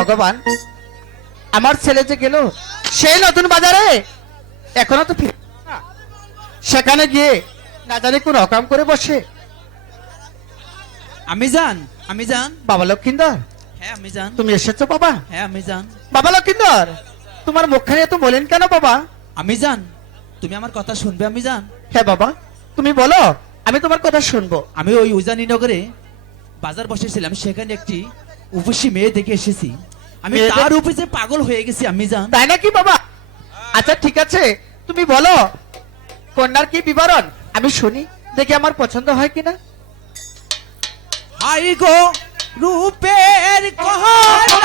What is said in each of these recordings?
ভগবান। আমার ছেলে যে গেল সেই নতুন বাজারে? এখনও তো ফিরে সেখানে গিয়ে না জানি কোন অকাম করে বসে। আমি জান আমি জান বাবা লক্ষিন্দর হ্যাঁ আমি জান তুমি এসেছ বাবা? হ্যাঁ আমি জান বাবা লক্ষিন্দর তোমার মুখখানে এত বলেন কেন বাবা? আমি জান তুমি আমার কথা শুনবে আমি জান হ্যাঁ বাবা তুমি বলো আমি তোমার কথা শুনব। আমি ওই উজানি নগরে বাজার বসেছিলাম সেখানে একটি উপসী মেয়ে দেখে এসেছি। আমি তার উপরে পাগল হয়ে গেছি আমি জান তাই নাকি বাবা? আচ্ছা ঠিক আছে। তুমি বলো কন্যার কি বিবরণ? আমি শুনি দেখি আমার পছন্দ হয় কিনা। হাই গো রূপের কহনা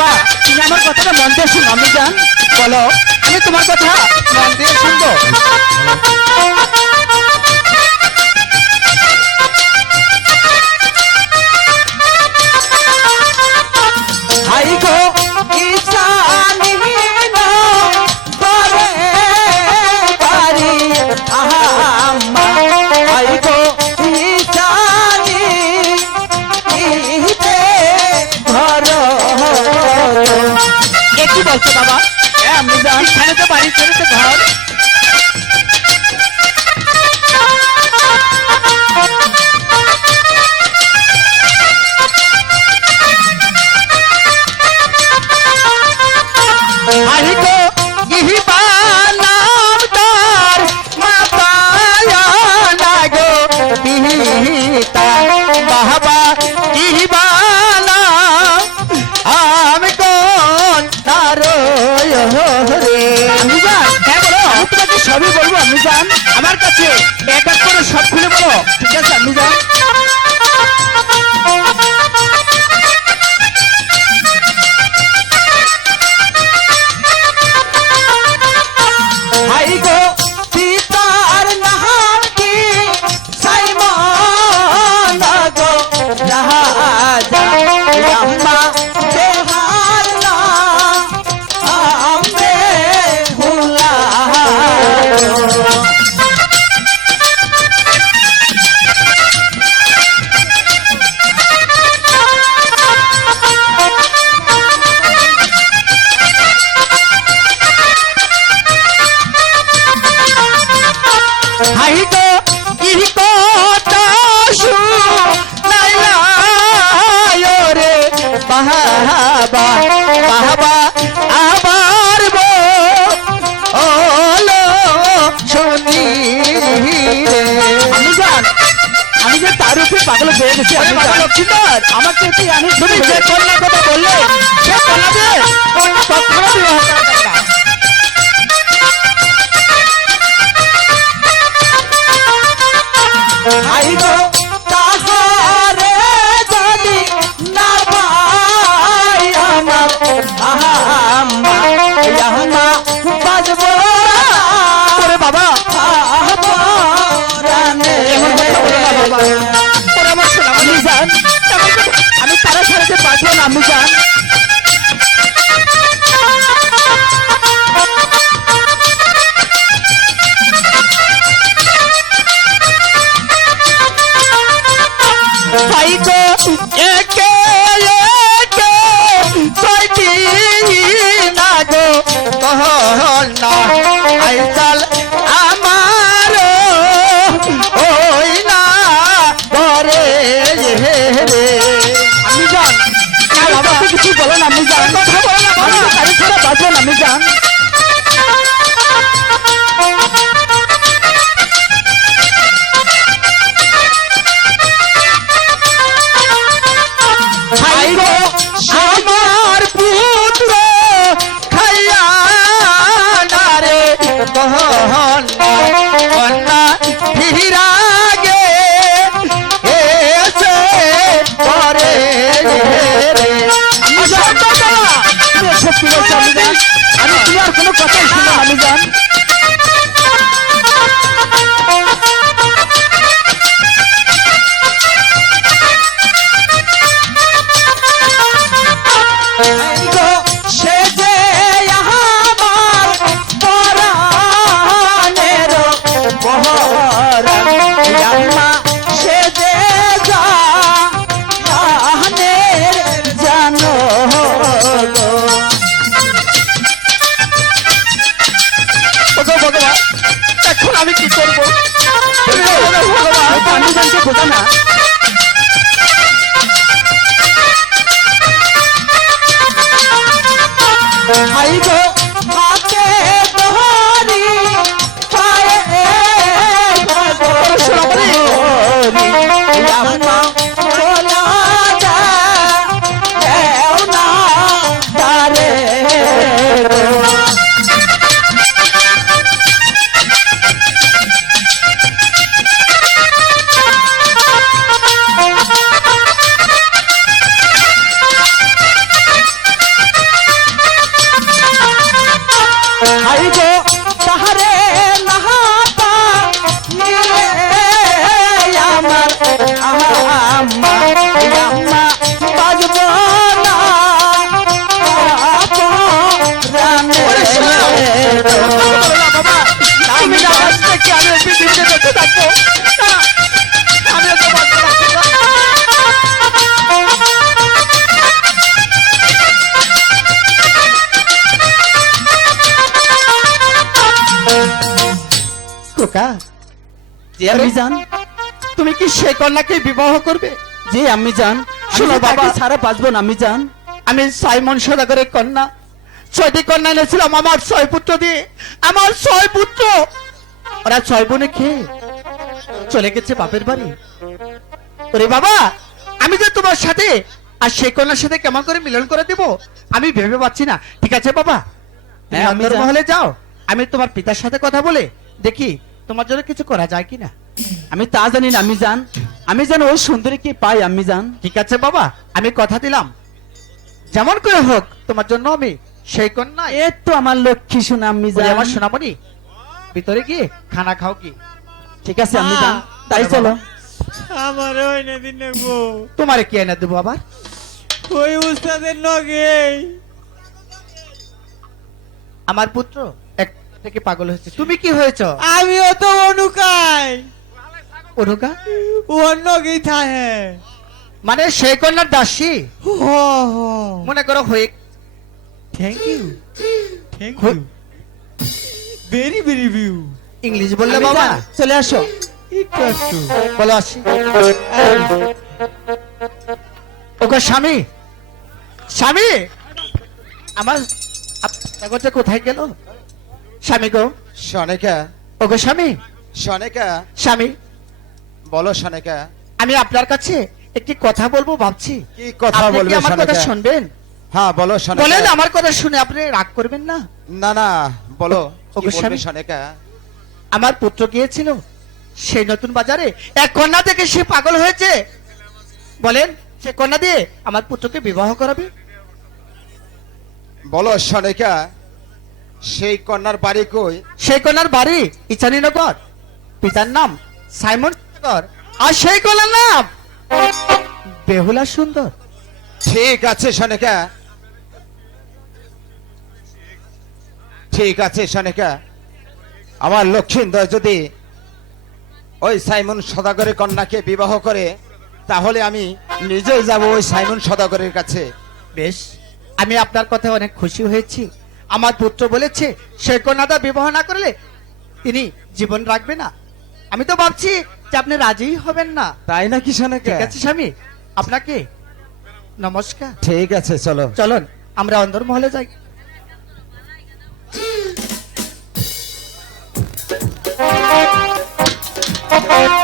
বাবা, তুমি আমার কথাটা মন দিয়ে শুনো, আমি যান বলো, আমি তোমার কথা মন দিয়ে শুনব। এক এক করে সব খুলে বলো। আহিত ইহি কথা শু লাইলা রে বাহাবা বাহাবা আবার বো ওলো শুনি রে। আমি জান আমি যে তার উপরে পাগল হয়ে গেছি আমি বাবা লক্ষ্মীধর আমাকে কি আমি তুমি যে কন্যা কথা বললে সে তৎক্ষণাৎ বিবাহ আমি তারা ছাড়াতে পারব না আমি জান। 반대 상태 보잖아. 아이고. থাকব আমিও তো বাঁচবো খোকা। খোকা জি জান তুমি কি সে কন্যাকে বিবাহ করবে? জি আম্মি জান শোনো বাবা। সারা বাঁচবো না আম্মি জান আমি সাইমন সদাগরের কন্যা। ছয়টি কন্যা এনেছিলাম আমার ছয় পুত্র দিয়ে। আমার ছয় পুত্র। ওরা ছয় বোনে খেয়ে চলে গেছে বাপের বাড়ি? ওরে বাবা আমি যে তোমার সাথে আর সেই কন্যার সাথে কেমন করে মিলন করে দেব আমি ভেবে পাচ্ছি না। ঠিক আছে বাবা? হ্যাঁ, অন্দর মহলে যাও। আমি তোমার পিতার সাথে কথা বলে দেখি তোমার জন্য কিছু করা যায় কিনা। আমি তা জানি না আমি জান। আমি জান ওই সুন্দরী কি পাই আমি জান। ঠিক আছে বাবা আমি কথা দিলাম। যেমন করে হোক তোমার জন্য আমি সেই কন্যা এ তো আমার লক্ষ্মী শোনা আমি বলি, জান। আমার সোনামণি ভিতরে গিয়ে খানা খাও কি? ঠিক আছে আমি তাই চলো। আমার ওই নদী নেব। তোমারে কি এনে দেবো আবার? ওই উস্তাদের নগে আমার পুত্র? এক থেকে পাগল হয়েছে। তুমি কি হয়েছ? আমিও তো অনুকাই। অনুকা? ওর নগেই থাহে। মানে সেই কন্যার দাসী? হো হো মনে করো হয়ে thank you thank you very very view English বললে বাবা? চলে আসো। একটু বলো আসি। ওগো স্বামী। স্বামী! আমার কাগজে কোথায় গেল? স্বামী গো। সনেকা। ওগো স্বামী। সনেকা। স্বামী। বলো সনেকা। আমি আপনার কাছে একটি কথা বলব ভাবছি। কি কথা কি আমার কথা শুনবেন? হ্যাঁ বলো সনেকা। বলেন আমার কথা শুনে আপনি রাগ করবেন না? না না বলো। কি ওগো বলবে স্বামী। সনেকা? আমার পুত্র গিয়েছিল সেই নতুন বাজারে এক কন্যা থেকে সে পাগল হয়েছে। বলেন সে কন্যা দিয়ে আমার পুত্রকে বিবাহ করাবে? বলো সনেকা সেই কন্যার বাড়ি কই? সেই কন্যার বাড়ি ইচানীনগর পিতার নাম সাইমন আর সেই কন্যার নাম বেহুলা সুন্দর। ঠিক আছে সনেকা ঠিক আছে সনেকা আমার লক্ষিন্দর যদি ওই সাইমন সদাগরের কন্যাকে বিবাহ করে তাহলে আমি নিজেই যাব ওই সাইমন সদাগরের কাছে। বেশ আমি আপনার কথা অনেক খুশি হয়েছি। আমার পুত্র বলেছে সেই কন্যাটা বিবাহ না করলে তিনি জীবন রাখবে না। আমি তো ভাবছি যে আপনি রাজি হবেন না। তাই নাকি সনেকা ঠিক আছে স্বামী। আপনাকে নমস্কার। ঠিক আছে চলো। চলুন আমরা অন্দর মহলে যাই। সনেকা